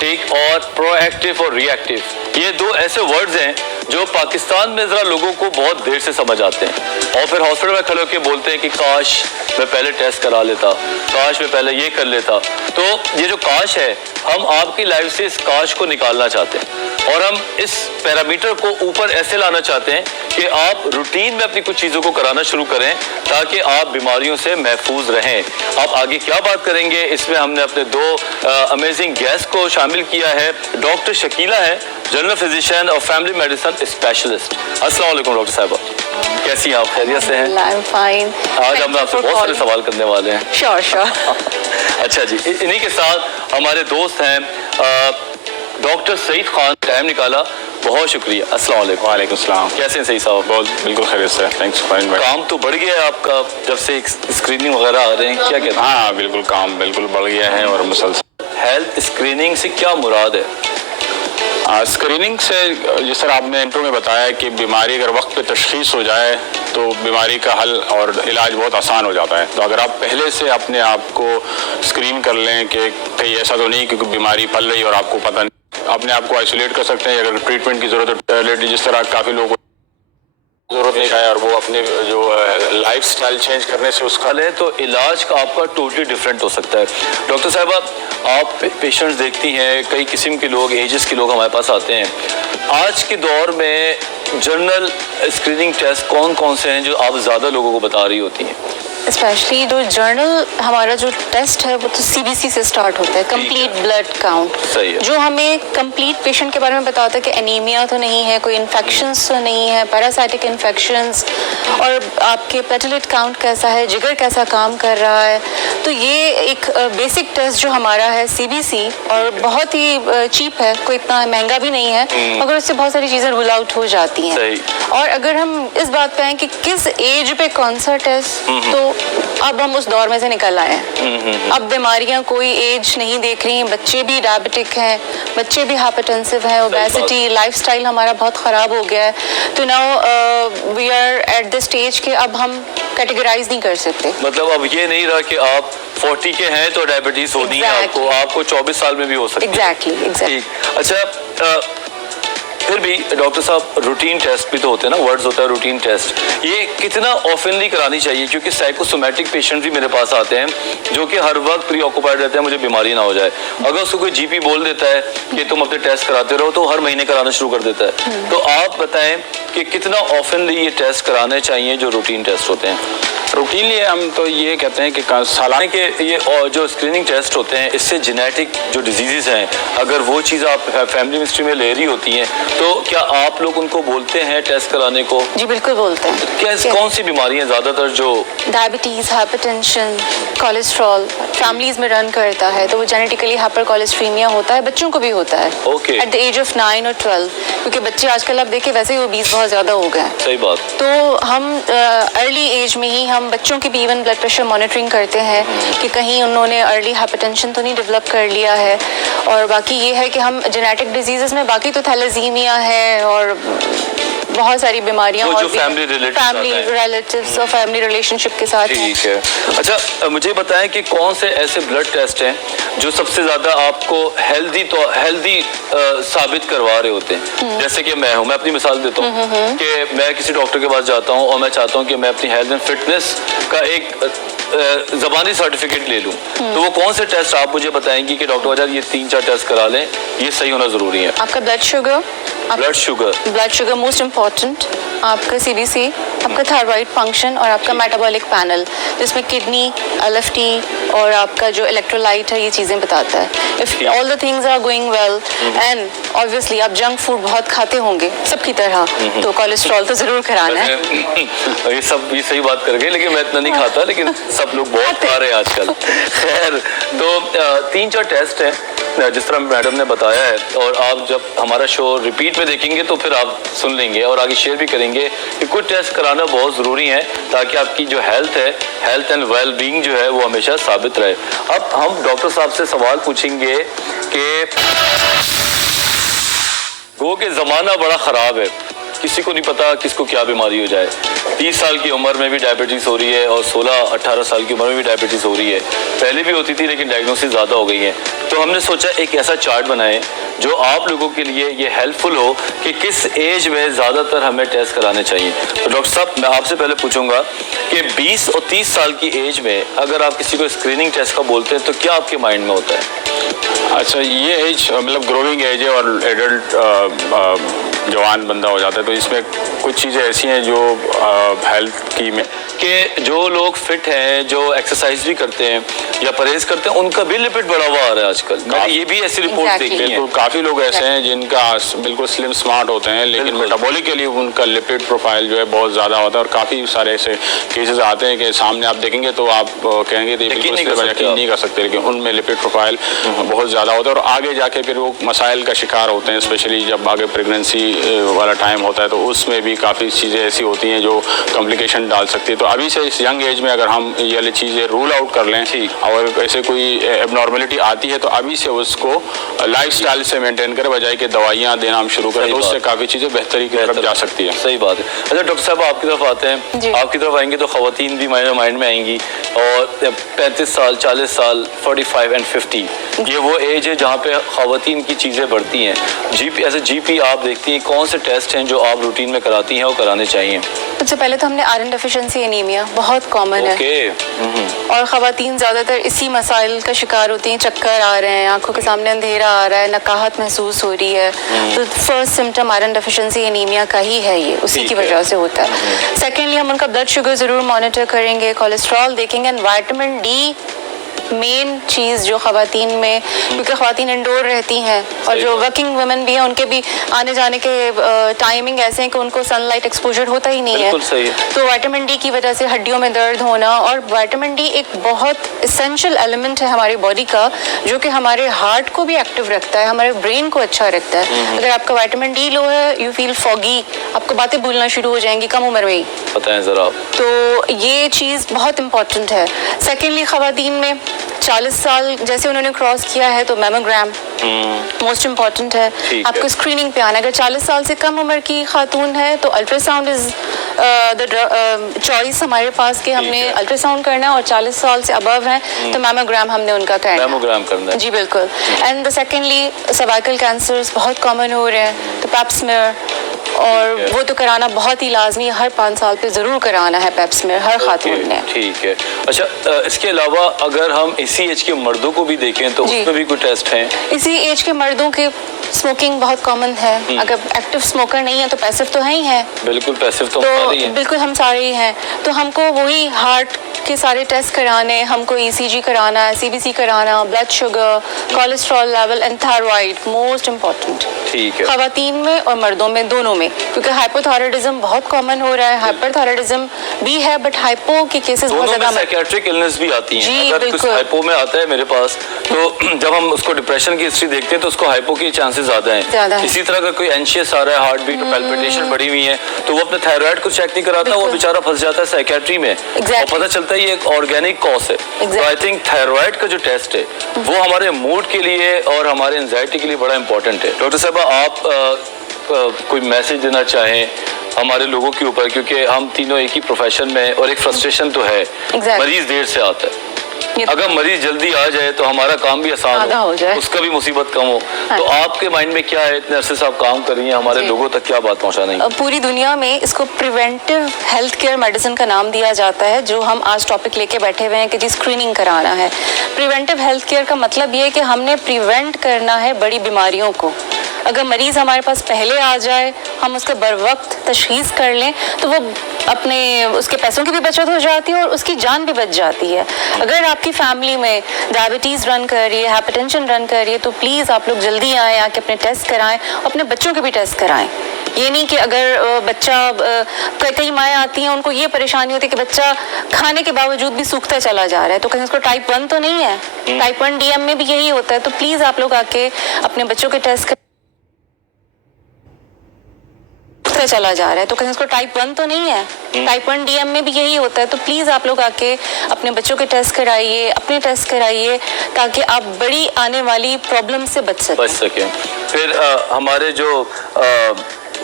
ٹھیک, اور پرو ایکٹیو اور ری ایکٹیو, یہ دو ایسے ورڈز ہیں جو پاکستان میں ذرا لوگوں کو بہت دیر سے سمجھ آتے ہیں, اور پھر ہاسپٹل میں کھڑے ہو کے بولتے ہیں کہ کاش میں پہلے ٹیسٹ کرا لیتا, کاش میں پہلے یہ کر لیتا. تو یہ جو کاش ہے, ہم آپ کی لائف سے اس کاش کو نکالنا چاہتے ہیں, اور ہم اس پیرامیٹر کو اوپر ایسے لانا چاہتے ہیں کہ آپ روٹین میں اپنی کچھ چیزوں کو کرانا شروع کریں تاکہ آپ بیماریوں سے محفوظ رہیں. آپ آگے کیا بات کریں گے, اس میں ہم نے اپنے دو امیزنگ گیسٹ کو شامل کیا ہے. ڈاکٹر شکیلہ ہے, جنرل فزیشین اور فیملی میڈیسن اسپیشلسٹ. السلام علیکم ڈاکٹر صاحبہ, کیسی ہیں آپ, خیریت سے ہیں؟ آج ہم آپ سے بہت سارے سوال کرنے والے ہیں. شور اچھا جی, انہی کے ساتھ ہمارے دوست ہیں ڈاکٹر سعید خان, ٹائم نکالا, بہت شکریہ. السلام علیکم. وعلیکم السلام. کیسے ہیں سعید صاحب؟ بہت بالکل خیریت سے. Thanks for invite. کام تو بڑھ گیا ہے آپ کا جب سے اسکریننگ وغیرہ آ رہے ہیں, کیا کہتے ہیں؟ ہاں بالکل, کام بالکل بڑھ گیا ہے اور مسلسل. ہیلتھ اسکریننگ سے کیا مراد ہے؟ اسکریننگ سے جس طرح آپ نے انٹرو میں بتایا کہ بیماری اگر وقت پہ تشخیص ہو جائے تو بیماری کا حل اور علاج بہت آسان ہو جاتا ہے. تو اگر آپ پہلے سے اپنے آپ کو اسکرین کر لیں کہ کہیں ایسا تو نہیں کیونکہ بیماری پل رہی اور آپ کو پتہ نہیں, اپنے آپ کو آئسولیٹ کر سکتے ہیں. اگر ٹریٹمنٹ کی ضرورت ہے, جس طرح کافی لوگوں کو ضرورت نہیں ہے اور وہ اپنے جو لائف سٹائل چینج کرنے سے اس کا ہے, تو علاج کا آپ کا ٹوٹلی ڈفرینٹ ہو سکتا ہے. ڈاکٹر صاحبہ, آپ پیشنٹس دیکھتی ہیں, کئی قسم کے لوگ, ایجز کے لوگ ہمارے پاس آتے ہیں. آج کے دور میں جنرل اسکریننگ ٹیسٹ کون کون سے ہیں جو آپ زیادہ لوگوں کو بتا رہی ہوتی ہیں؟ اسپیشلی جو جرنل ہمارا جو ٹیسٹ ہے وہ تو سی بی سی سے سٹارٹ ہوتا ہے, کمپلیٹ بلڈ کاؤنٹ, جو ہمیں کمپلیٹ پیشنٹ کے بارے میں بتاتا ہے کہ انیمیا تو نہیں ہے, کوئی انفیکشنز تو نہیں ہے, پیراسائٹک انفیکشنز, اور آپ کے پلیٹلیٹ کاؤنٹ کیسا ہے, جگر کیسا کام کر رہا ہے. تو یہ ایک بیسک ٹیسٹ جو ہمارا ہے سی بی سی, اور بہت ہی چیپ ہے, کوئی اتنا مہنگا بھی نہیں ہے, مگر اس سے بہت ساری چیزیں رول آؤٹ ہو جاتی ہیں. اور اگر ہم اس بات پہ آئیں کہ کس ایج پہ کون سا ٹیسٹ, تو اب ہم اس دور میں سے نکل آئے ہیں. اب بیماریاں کوئی ایج نہیں دیکھ رہی ہیں, بچے بھی ڈائبٹک ہیں, بچے بھی ہائپرٹینسو ہیں, اوبیسٹی, لائف سٹائل ہمارا بہت خراب ہو گیا ہے. تو now we are at the stage کہ اب ہم کیٹیگرائز نہیں کر سکتے. مطلب اب یہ نہیں رہا کہ آپ 40 کے ہیں تو ڈائبٹیز ہونی ہے آپ کو 24 سال میں بھی ہو سکتی ہے. ایگزیکٹلی. اچھا, پھر بھی ڈاکٹر صاحب روٹین ٹیسٹ بھی تو ہوتے ہیں نا, ورڈز ہوتا ہے روٹین ٹیسٹ, یہ کتنا آفنلی کرانی چاہیے؟ کیونکہ سائیکوسومیٹک پیشنٹ بھی میرے پاس آتے ہیں جو کہ ہر وقت پری آکوپائڈ رہتے ہیں مجھے بیماری نہ ہو جائے. اگر اس کو کوئی جی پی بول دیتا ہے کہ تم اپنے ٹیسٹ کراتے رہو تو ہر مہینے کرانا شروع کر دیتا ہے. تو آپ بتائیں کہ کتنا آفنلی یہ ٹیسٹ کرانے چاہیے جو روٹین ٹیسٹ ہوتے ہیں؟ روٹینلی ہم تو یہ کہتے ہیں کہ سالانہ کہ یہ جو اسکریننگ ٹیسٹ ہوتے ہیں اس سے جینیٹک جو ڈیزیزز ہیں اگر وہ چیز آپ فیملی ہسٹری میں لے رہی ہوتی ہیں تو کیا آپ لوگ ان کو بولتے ہیں ٹیسٹ کرانے کو؟ جی بالکل بولتے ہیں. کیا کون سی بیماریاں زیادہ تر جو ڈائبٹیز, ہائپرٹینشن, کولیسٹرول فیملیز میں رن کرتا ہے, تو وہ جینیٹیکلی ہائپر کولیسٹریمیا ہوتا ہے, بچوں کو بھی ہوتا ہے ایٹ دا ایج آف 9 اور 12, کیونکہ بچے آج کل آپ دیکھیں ویسے ہی اوبیس بہت زیادہ ہو گئے ہیں. صحیح بات. تو ہم ارلی ایج میں ہی ہم بچوں کی بھی ایون بلڈ پریشر مانیٹرنگ کرتے ہیں کہ کہیں انہوں نے ارلی ہائپرٹینشن تو نہیں ڈیولپ کر لیا ہے. اور باقی یہ ہے کہ ہم جینیٹک ڈیزیزز میں باقی تو تھیلیسیمیا ہے اور بہت ساری بیماریاں اور فیملی ریلیٹیوز اور فیملی ریلیشن شپ کے ساتھ. ٹھیک ہے. اچھا مجھے بتائیں کہ کون سے ایسے بلڈ ٹیسٹ ہیں جو سب سے زیادہ آپ کو ہیلدی ثابت کروا رہے ہوتے ہیں؟ جیسے کہ میں ہوں, میں اپنی مثال دیتا ہوں کہ میں کسی ڈاکٹر کے پاس جاتا ہوں اور میں چاہتا ہوں کہ میں اپنی ہیلتھ اینڈ فٹنس کا ایک زبانی سرٹیفکیٹ لے لوں, تو وہ کون سے ٹیسٹ آپ مجھے بتائیں گی کہ ڈاکٹر وجہ یہ 3-4 ٹیسٹ کرا لیں, یہ صحیح ہونا ضروری ہے؟ آپ کا بلڈ شوگر موسٹ امپورٹنٹ, آپ کا سی بی سی, آپ کا تھائرائڈ فنکشن, اور آپ کا میٹابولک پینل جس میں کڈنی, ایل ایف ٹی اور آپ کا جو الیکٹرولائٹ ہے یہ چیزیں بتاتا ہے. If all the things are going well, and obviously آپ جنک فوڈ بہت کھاتے ہوں گے سب کی طرح, تو کولیسٹرول تو ضرور کرانا ہے. یہ صحیح بات کر گئے, لیکن میں اتنا نہیں کھاتا, لیکن سب لوگ بہت کھا رہے ہیں آج کل. خیر, تو 3-4 ٹیسٹ ہیں جس طرح میڈم نے بتایا ہے, اور آپ جب ہمارا شو ریپیٹ میں دیکھیں گے تو پھر آپ سن لیں گے اور آگے شیئر بھی کریں گے کہ کچھ ٹیسٹ کرانا بہت ضروری ہے تاکہ آپ کی جو ہیلتھ ہے, ہیلتھ اینڈ ویل بینگ جو ہے وہ ہمیشہ ثابت رہے. اب ہم ڈاکٹر صاحب سے سوال پوچھیں گے کہ گو کہ زمانہ بڑا خراب ہے, کسی کو نہیں پتا کس کو کیا بیماری ہو جائے. 30 سال کی عمر میں بھی ڈائبٹیز ہو رہی ہے اور 16-18 سال کی عمر میں بھی ڈائبٹیز ہو رہی ہے. پہلے بھی ہوتی تھی لیکن ڈائگنوسس زیادہ ہو گئی ہیں. تو ہم نے سوچا ایک ایسا چارٹ بنائیں جو آپ لوگوں کے لیے یہ ہیلپ فل ہو کہ کس ایج میں زیادہ تر ہمیں ٹیسٹ کرانے چاہیے. تو ڈاکٹر صاحب میں آپ سے پہلے پوچھوں گا کہ 20 اور 30 سال کی ایج میں اگر آپ کسی کو اسکریننگ ٹیسٹ کا بولتے ہیں تو کیا آپ کے مائنڈ میں ہوتا ہے؟ اچھا یہ ایج مطلب گروئنگ ایج ہے اور ایڈلٹ جوان بندہ ہو جاتا ہے, تو اس میں کچھ چیزیں ایسی ہیں جو ہیلتھ کی میں کہ جو لوگ فٹ ہیں, جو ایکسرسائز بھی کرتے ہیں یا پرہیز کرتے ہیں, ان کا بھی لپڈ بڑا ہوا آ رہا ہے آج کل. میں نے یہ بھی ایسی رپورٹ دیکھی ہے. بالکل کافی لوگ ایسے ہیں جن کا بالکل سلم سمارٹ ہوتے ہیں لیکن میٹابولکلی ان کا لپڈ پروفائل جو ہے بہت زیادہ ہوتا ہے, اور کافی سارے ایسے کیسز آتے ہیں کہ سامنے آپ دیکھیں گے تو آپ کہیں گے بالکل یقین نہیں کر سکتے, لیکن ان میں لپڈ پروفائل بہت زیادہ ہوتا ہے اور آگے جا کے پھر وہ مسائل کا شکار ہوتے ہیں, اسپیشلی جب آگے پریگننسی والا ٹائم ہوتا ہے تو اس میں بھی کافی چیزیں ایسی ہوتی ہیں جو کمپلیکیشن ڈال سکتی ہے. تو ابھی سے اس ینگ ایج میں اگر ہم یہ والی چیزیں رول آؤٹ کر لیں اور ایسے کوئی ایب نارملٹی آتی ہے تو ابھی سے اس کو لائف سٹائل سے مینٹین کرے بجائے کہ دوائیاں دینا ہم شروع کریں, تو اس سے کافی چیزیں بہتری کی طرف جا سکتی ہیں. صحیح بات ہے. اچھا ڈاکٹر صاحب آپ کی طرف آتے ہیں, آپ کی طرف آئیں گے تو خواتین بھی میرے مائنڈ میں آئیں گی, اور 35 سال 40 سال 45 and 50 یہ وہ ایج ہے جہاں پہ خواتین کی چیزیں بڑھتی ہیں. جی پی آپ دیکھتی ہیں کون سے ٹیسٹ ہیں جو آپ روٹین میں کراتی ہیں اور کرانے چاہیے؟ سب سے پہلے تو ہم نے آئرن ڈیفیشنسی انیمیا بہت کامن ہے اور خواتین زیادہ تر اسی مسائل کا شکار ہوتی ہیں, چکر آ رہے ہیں, آنکھوں کے سامنے اندھیرا آ رہا ہے, نقاہت محسوس ہو رہی ہے, تو first symptom iron deficiency anaemia کا ہی ہے, یہ اسی کی وجہ سے ہوتا ہے. سیکنڈلی ہم ان کا بلڈ شوگر ضرور مانیٹر کریں گے, کولیسٹرول دیکھیں گے, اینڈ وائٹامن ڈی مین چیز جو خواتین میں, کیونکہ خواتین انڈور رہتی ہیں اور جو ورکنگ ویمن بھی ہیں ان کے بھی آنے جانے کے ٹائمنگ ایسے ہیں کہ ان کو سن لائٹ ایکسپوجر ہوتا ہی نہیں ہے, تو وائٹامن ڈی کی وجہ سے ہڈیوں میں درد ہونا, اور وائٹامن ڈی ایک بہت اسینشل ایلیمنٹ ہے ہماری باڈی کا جو کہ ہمارے ہارٹ کو بھی ایکٹیو رکھتا ہے, ہمارے برین کو اچھا رکھتا ہے. اگر آپ کا وائٹامن ڈی لو ہے یو فیل فوگی, آپ کو باتیں بھولنا شروع ہو جائیں گی کم عمر میں ہی, بتائیں ذرا. تو یہ چیز بہت امپورٹنٹ ہے. سیکنڈلی خواتین میں 40 سال جیسے انہوں نے کراس کیا ہے تو میموگرام موسٹ امپورٹنٹ ہے, آپ کو اسکریننگ پہ آنا. اگر 40 سال سے کم عمر کی خاتون ہے تو الٹرا ساؤنڈ از چوائس ہمارے پاس کہ ہم نے الٹرا ساؤنڈ کرنا ہے, اور 40 سال سے ابو ہیں تو میموگرام ہم نے ان کا کرنا ہے. جی بالکل. اینڈ سیکنڈلی سروائکل کینسرز بہت کامن ہو رہے ہیں, تو پیپ سمیئر اور وہ تو کرانا بہت ہی لازمی ہے, ہر 5 سال پہ ضرور کرانا ہے پیپ سمیئر ہر خاتون نے. ٹھیک ہے. اچھا اس کے علاوہ اگر ہم اسی ایج کے مردوں کو بھی دیکھیں تو اس میں بھی کوئی ٹیسٹ ہیں؟ اسی ایج کے مردوں کے اسموکنگ بہت کامن ہے, اگر ایکٹیو اسموکر نہیں ہے تو پیسو تو ہے ہی ہے. بالکل پیسو تو بالکل ہم سارے ہی ہیں, تو ہم کو وہی ہارٹ کے سارے ٹیسٹ کرانے, ہم کو ای سی جی کرانا ہے, سی بی سی کرانا, blood sugar, cholesterol level and thyroid most important. ٹھیک ہے. خواتین میں اور مردوں میں دونوں میں, کیونکہ ہائپوتھائرائڈزم بہت کامن ہو رہا ہے, ہائپر تھائرائڈزم بھی ہے بٹ ہائپو کی کیسز بہت زیادہ سائیکیٹرک النس بھی آتی ہیں. اگر کچھ ہائپو میں آتا ہے میرے پاس تو جب ہم اس کو ڈپریشن کی ہسٹری دیکھتے ہیں تو اس کو ہائپو کے چانسز زیادہ ہیں. اسی طرح اگر کوئی اینشیس آ رہا ہے, ہارٹ بیٹ پیلپیٹیشن بڑھی ہوئی ہے, تو وہ اپنے تھائرائڈ کو چیک نہیں کراتا, وہ بیچارہ پھنس جاتا ہے سائیکیٹری میں, اور پتہ چلتا ہے یہ ایک آرگینک کاز ہے. تو آئی تھنک تھائرائڈ کا جو ٹیسٹ ہے وہ ہمارے موڈ کے لیے اور ہمارے انزائٹی کے لیے بڑا امپورٹنٹ ہے. ڈاکٹر صاحبہ آپ کوئی میسج دینا چاہیں ہمارے لوگوں کے اوپر, کیونکہ ہم تینوں ایک ہی پروفیشن میں, اور ایک فرسٹریشن تو ہے, مریض دیر سے آتا ہے, اگر مریض جلدی آ جائے تو ہمارا کام بھی آسان ہو, اس کا بھی مصیبت کم ہو. تو آپ کے مائنڈ میں کیا ہے, اتنے عرصے سے آپ کام کر رہی ہیں, ہمارے لوگوں تک کیا بات پہنچانا ہے؟ پوری دنیا میں اس کو پریونٹیو ہیلتھ کیئر میڈیسن کا نام دیا جاتا ہے, جو ہم آج ٹاپک لے کے بیٹھے ہوئے ہیں کہ جی اسکریننگ کرانا ہے. پریونٹیو ہیلتھ کیئر کا مطلب یہ ہے کہ ہم نے پریونٹ کرنا ہے بڑی بیماریوں کو. اگر مریض ہمارے پاس پہلے آ جائے, ہم اس کا بر وقت تشخیص کر لیں تو وہ اپنے اس کے پیسوں کی بھی بچت ہو جاتی ہے اور اس کی جان بھی بچ جاتی ہے. اگر آپ کی فیملی میں ڈائبٹیز رن کر رہی ہے, ہائپر ٹینشن رن کر رہی ہے, تو پلیز آپ لوگ جلدی آئیں, آ کے اپنے ٹیسٹ کرائیں, اپنے بچوں کے بھی ٹیسٹ کرائیں. یہ نہیں کہ اگر بچہ, کئی مائیں آتی ہیں ان کو یہ پریشانی ہوتی ہے کہ بچہ کھانے کے باوجود بھی سوکھتا چلا جا رہا ہے, تو کہیں اس کو ٹائپ 1 تو نہیں ہے, ٹائپ 1 ڈی ایم میں بھی یہی ہوتا ہے. تو پلیز آپ لوگ آ کے اپنے بچوں کے ٹیسٹ چلا جا رہا ہے, تو کہیں اس کو ٹائپ 1 تو نہیں ہے, ٹائپ 1 ڈی ایم میں بھی یہی ہوتا ہے. تو پلیز آپ لوگ آ کے اپنے بچوں کے ٹیسٹ کرائیے, اپنے ٹیسٹ کرائیے, تاکہ آپ بڑی آنے والی پرابلم سے بچ سکیں. پھر ہمارے جو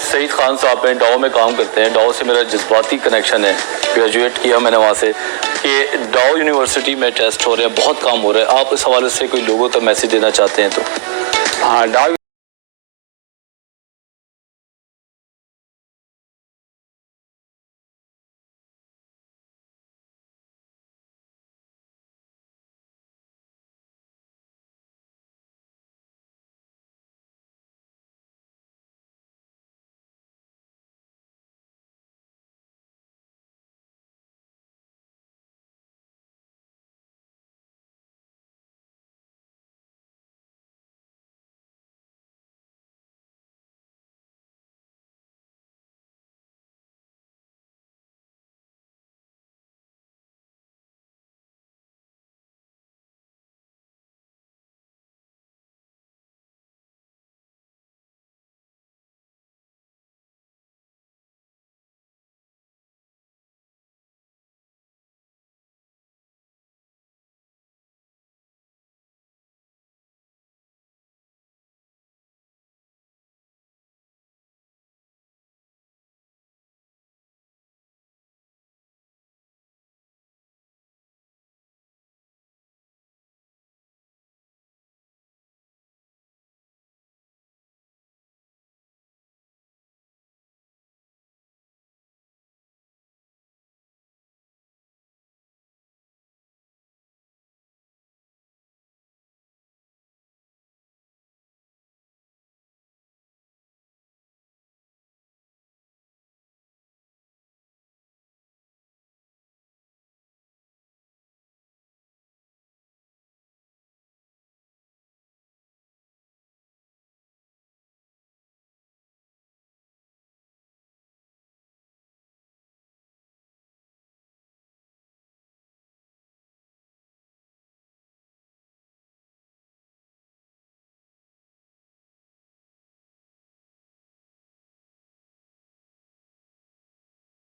سعید خان صاحب ہیں, ڈاؤ میں کام کرتے ہیں, ڈاؤ سے میرا جذباتی کنیکشن ہے, گریجویٹ کیا میں نے وہاں سے, کہ ڈاؤ یونیورسٹی میں ٹیسٹ ہو رہے ہیں، بہت کام ہو رہا ہے، آپ اس حوالے سے کوئی لوگوں تک میسیج دینا چاہتے ہیں تو؟ ہاں، ڈاؤ